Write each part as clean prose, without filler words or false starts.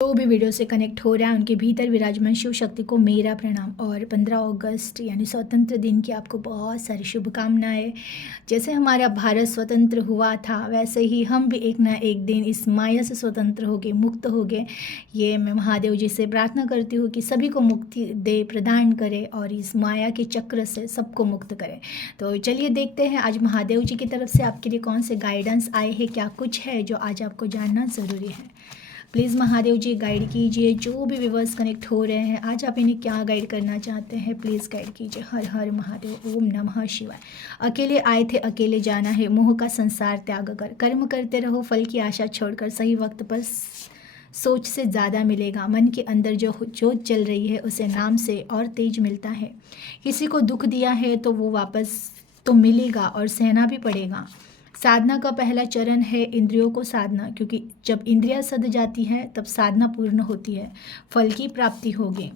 जो भी वीडियो से कनेक्ट हो रहा है उनके भीतर विराजमान शिव शक्ति को मेरा प्रणाम। और 15 अगस्त यानी स्वतंत्र दिन की आपको बहुत सारी शुभकामनाएं। जैसे हमारा भारत स्वतंत्र हुआ था वैसे ही हम भी एक ना एक दिन इस माया से स्वतंत्र हो गए, मुक्त हो गए। ये मैं महादेव जी से प्रार्थना करती हूँ कि सभी को मुक्ति दे, प्रदान करे और इस माया के चक्र से सबको मुक्त करे। तो चलिए देखते हैं आज महादेव जी की तरफ से आपके लिए कौन से गाइडेंस आए हैं, क्या कुछ है जो आज आपको जानना ज़रूरी है। प्लीज़ महादेव जी गाइड कीजिए। जो भी व्यूवर्स कनेक्ट हो रहे हैं आज आप इन्हें क्या गाइड करना चाहते हैं, प्लीज़ गाइड कीजिए। हर हर महादेव, ओम नमः शिवाय। अकेले आए थे अकेले जाना है, मोह का संसार त्याग कर, कर्म करते रहो फल की आशा छोड़कर, सही वक्त पर सोच से ज़्यादा मिलेगा। मन के अंदर जो जोत चल रही है उसे नाम से और तेज मिलता है। किसी को दुख दिया है तो वो वापस तो मिलेगा और सहना भी पड़ेगा। साधना का पहला चरण है इंद्रियों को साधना, क्योंकि जब इंद्रियां सध जाती है तब साधना पूर्ण होती है, फल की प्राप्ति होगी,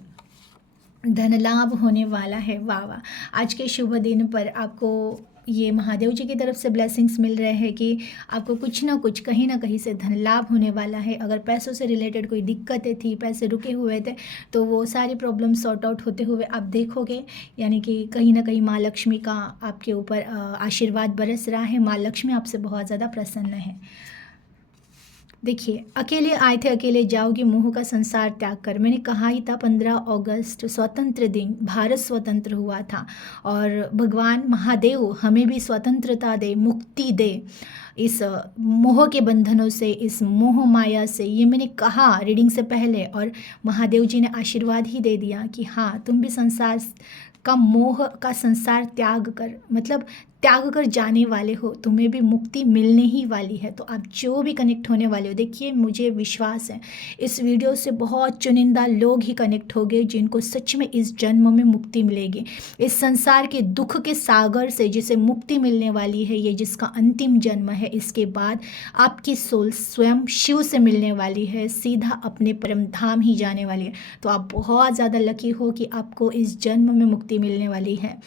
धन लाभ होने वाला है। वाह वाह। आज के शुभ दिन पर आपको ये महादेव जी की तरफ से ब्लेसिंग्स मिल रहे हैं कि आपको कुछ ना कुछ कहीं ना कहीं से धन लाभ होने वाला है। अगर पैसों से रिलेटेड कोई दिक्कतें थी, पैसे रुके हुए थे, तो वो सारी प्रॉब्लम सॉर्ट आउट होते हुए आप देखोगे। यानी कि कहीं ना कहीं माँ लक्ष्मी का आपके ऊपर आशीर्वाद बरस रहा है। माँ लक्ष्मी आपसे बहुत ज़्यादा प्रसन्न है। देखिए, अकेले आए थे अकेले जाओगे, मोह का संसार त्याग कर। मैंने कहा ही था 15 अगस्त स्वतंत्र दिन, भारत स्वतंत्र हुआ था और भगवान महादेव हमें भी स्वतंत्रता दे, मुक्ति दे इस मोह के बंधनों से, इस मोह माया से। ये मैंने कहा रीडिंग से पहले और महादेव जी ने आशीर्वाद ही दे दिया कि हाँ तुम भी संसार का मोह का संसार त्याग कर, मतलब त्याग कर जाने वाले हो, तुम्हें भी मुक्ति मिलने ही वाली है। तो आप जो भी कनेक्ट होने वाले हो, देखिए मुझे विश्वास है इस वीडियो से बहुत चुनिंदा लोग ही कनेक्ट हो गए जिनको सच में इस जन्म में मुक्ति मिलेगी। इस संसार के दुख के सागर से जिसे मुक्ति मिलने वाली है, ये जिसका अंतिम जन्म है, इसके बाद आपकी सोल स्वयं शिव से मिलने वाली है, सीधा अपने परम धाम ही जाने वाली है। तो आप बहुत ज़्यादा लकी हो कि आपको इस जन्म में मुक्ति मिलने वाली है।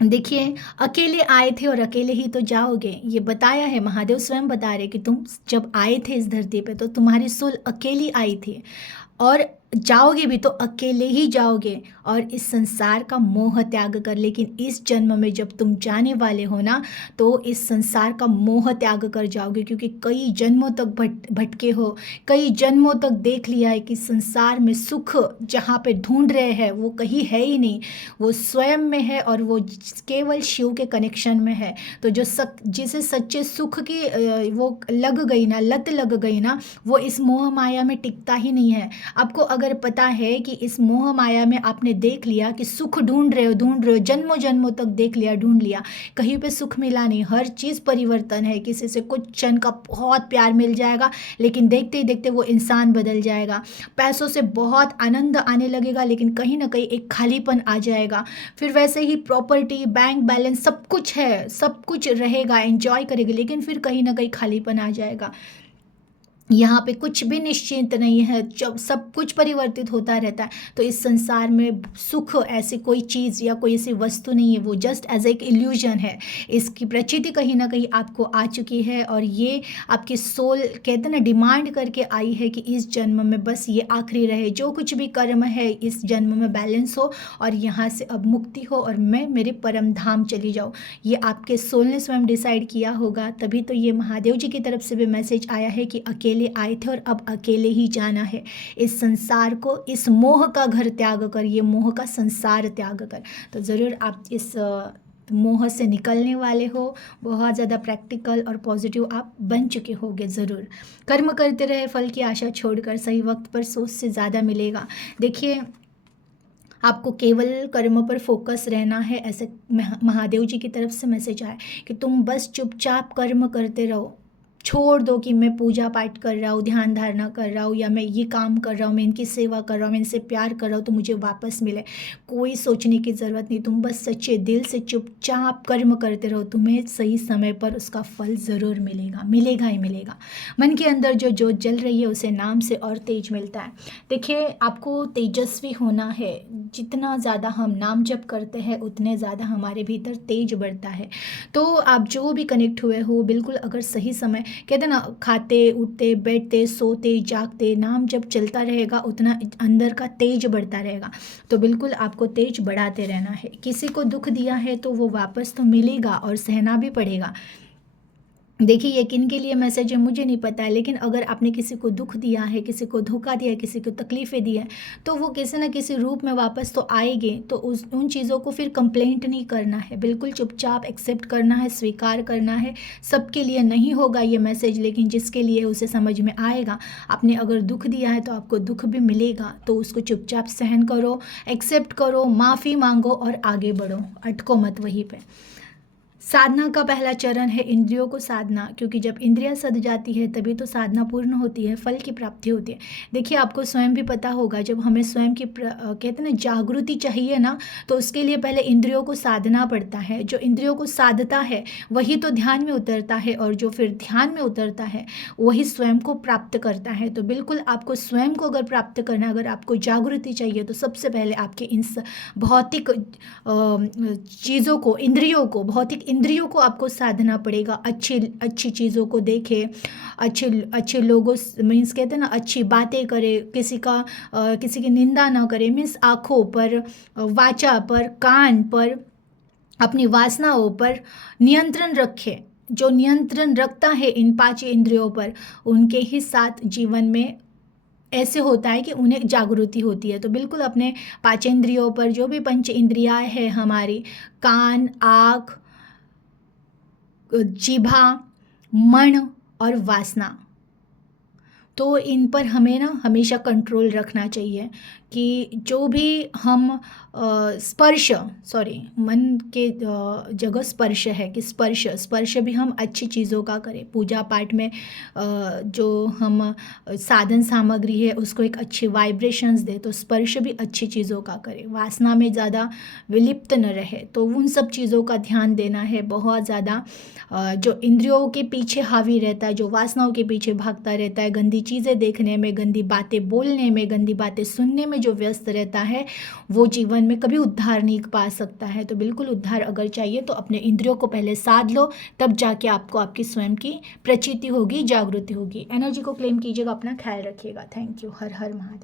देखिए, अकेले आए थे और अकेले ही तो जाओगे, ये बताया है महादेव स्वयं बता रहे कि तुम जब आए थे इस धरती पे तो तुम्हारी सोल अकेली आई थी और जाओगे भी तो अकेले ही जाओगे और इस संसार का मोह त्याग कर। लेकिन इस जन्म में जब तुम जाने वाले हो ना, तो इस संसार का मोह त्याग कर जाओगे, क्योंकि कई जन्मों तक भटके हो, कई जन्मों तक देख लिया है कि संसार में सुख जहाँ पे ढूंढ रहे हैं वो कहीं है ही नहीं, वो स्वयं में है और वो केवल शिव के कनेक्शन में है। तो जो जिसे सच्चे सुख की वो लग गई ना, लत लग गई ना, वो इस मोह माया में टिकता ही नहीं है। आपको अगर पता है कि इस मोह माया में आपने देख लिया कि सुख ढूंढ रहे हो, जन्मों जन्मों तक देख लिया, ढूंढ लिया, कहीं पे सुख मिला नहीं, हर चीज़ परिवर्तन है। किसी से कुछ क्षण का बहुत प्यार मिल जाएगा लेकिन देखते ही देखते वो इंसान बदल जाएगा। पैसों से बहुत आनंद आने लगेगा लेकिन कहीं ना कहीं एक खालीपन आ जाएगा। फिर वैसे ही प्रॉपर्टी, बैंक बैलेंस, सब कुछ है, सब कुछ रहेगा, एंजॉय करेंगे, लेकिन फिर कहीं ना कहीं खालीपन आ जाएगा। यहाँ पे कुछ भी निश्चिंत नहीं है, जब सब कुछ परिवर्तित होता रहता है। तो इस संसार में सुख ऐसी कोई चीज़ या कोई ऐसी वस्तु नहीं है, वो जस्ट एज एक इल्यूजन है। इसकी प्रचिति कहीं ना कहीं आपको आ चुकी है और ये आपकी सोल कहते हैं ना डिमांड करके आई है कि इस जन्म में बस ये आखिरी रहे, जो कुछ भी कर्म है इस जन्म में बैलेंस हो और यहाँ से अब मुक्ति हो और मैं मेरे परम धाम चली जाऊँ। ये आपके सोल ने स्वयं डिसाइड किया होगा, तभी तो ये महादेव जी की तरफ से भी मैसेज आया है कि अकेले आए थे और अब अकेले ही जाना है। इस संसार को, इस मोह का घर त्याग कर, ये मोह का संसार त्याग कर। तो ज़रूर आप इस मोह से निकलने वाले हो, बहुत ज़्यादा प्रैक्टिकल और पॉजिटिव आप बन चुके होगे। ज़रूर कर्म करते रहे, फल की आशा छोड़कर, सही वक्त पर सोच से ज़्यादा मिलेगा। देखिए, आपको केवल कर्म पर फोकस रहना है, ऐसे महादेव जी की तरफ से मैसेज आया कि तुम बस चुपचाप कर्म करते रहो। छोड़ दो कि मैं पूजा पाठ कर रहा हूँ, ध्यान धारणा कर रहा हूँ, या मैं ये काम कर रहा हूँ, मैं इनकी सेवा कर रहा हूँ, मैं इनसे प्यार कर रहा हूँ तो मुझे वापस मिले। कोई सोचने की ज़रूरत नहीं, तुम बस सच्चे दिल से चुपचाप कर्म करते रहो, तुम्हें सही समय पर उसका फल ज़रूर मिलेगा, मिलेगा ही मिलेगा। मन के अंदर जो जोत जल रही है उसे नाम से और तेज मिलता है। देखिए, आपको तेजस्वी होना है। जितना ज़्यादा हम नाम जप करते हैं उतने ज़्यादा हमारे भीतर तेज बढ़ता है। तो आप जो भी कनेक्ट हुए हो, बिल्कुल अगर सही समय कहते हैं ना, खाते उठते बैठते सोते जागते नाम जब चलता रहेगा उतना अंदर का तेज बढ़ता रहेगा। तो बिल्कुल आपको तेज बढ़ाते रहना है। किसी को दुख दिया है तो वो वापस तो मिलेगा और सहना भी पड़ेगा। देखिए ये किन के लिए मैसेज है मुझे नहीं पता है, लेकिन अगर आपने किसी को दुख दिया है, किसी को धोखा दिया है, किसी को तकलीफ़ें दी है, तो वो किसी न किसी रूप में वापस तो आएंगे। तो उस उन चीज़ों को फिर कंप्लेंट नहीं करना है, बिल्कुल चुपचाप एक्सेप्ट करना है, स्वीकार करना है। सबके लिए नहीं होगा ये मैसेज, लेकिन जिसके लिए उसे समझ में आएगा। आपने अगर दुख दिया है तो आपको दुख भी मिलेगा, तो उसको चुपचाप सहन करो, एक्सेप्ट करो, माफ़ी मांगो और आगे बढ़ो, अटको मत वहीं पे। साधना का पहला चरण है इंद्रियों को साधना, क्योंकि जब इंद्रियां सध जाती है तभी तो साधना पूर्ण होती है, फल की प्राप्ति होती है। देखिए आपको स्वयं भी पता होगा, जब हमें स्वयं की कहते हैं ना जागृति चाहिए ना, तो उसके लिए पहले इंद्रियों को साधना पड़ता है। जो इंद्रियों को साधता है वही तो ध्यान में उतरता है, और जो फिर ध्यान में उतरता है वही स्वयं को प्राप्त करता है। तो बिल्कुल आपको स्वयं को अगर प्राप्त करना, अगर आपको जागृति चाहिए, तो सबसे पहले आपके इन भौतिक चीज़ों को, इंद्रियों को, भौतिक इंद्रियों को आपको साधना पड़ेगा। अच्छी अच्छी चीज़ों को देखे, अच्छे अच्छे लोगों मीन्स कहते हैं ना अच्छी बातें करे, किसी की निंदा ना करे, मीन्स आँखों पर, वाचा पर, कान पर, अपनी वासनाओं पर नियंत्रण रखे। जो नियंत्रण रखता है इन पांच इंद्रियों पर, उनके ही साथ जीवन में ऐसे होता है कि उन्हें जागृति होती है। तो बिल्कुल अपने पांचेंद्रियों पर, जो भी पंच इंद्रियाँ है हमारी, कान, आँख, जिह्वा, मन और वासना, तो इन पर हमें ना हमेशा कंट्रोल रखना चाहिए कि जो भी हम स्पर्श, सॉरी, मन के जगह स्पर्श है कि स्पर्श भी हम अच्छी चीज़ों का करें। पूजा पाठ में जो हम साधन सामग्री है उसको एक अच्छी वाइब्रेशंस दे, तो स्पर्श भी अच्छी चीज़ों का करें। वासना में ज़्यादा विलिप्त न रहे, तो उन सब चीज़ों का ध्यान देना है बहुत ज़्यादा। जो इंद्रियों के पीछे हावी रहता है, जो वासनाओं के पीछे भागता रहता है, गंदी चीज़ें देखने में, गंदी बातें बोलने में, गंदी बातें सुनने में जो व्यस्त रहता है, वो जीवन में कभी उद्धार नहीं पा सकता है। तो बिल्कुल उद्धार अगर चाहिए तो अपने इंद्रियों को पहले साध लो, तब जाके आपको आपकी स्वयं की प्रचिति होगी, जागृति होगी। एनर्जी को क्लेम कीजिएगा, अपना ख्याल रखिएगा। Thank you. Her her Mahadev.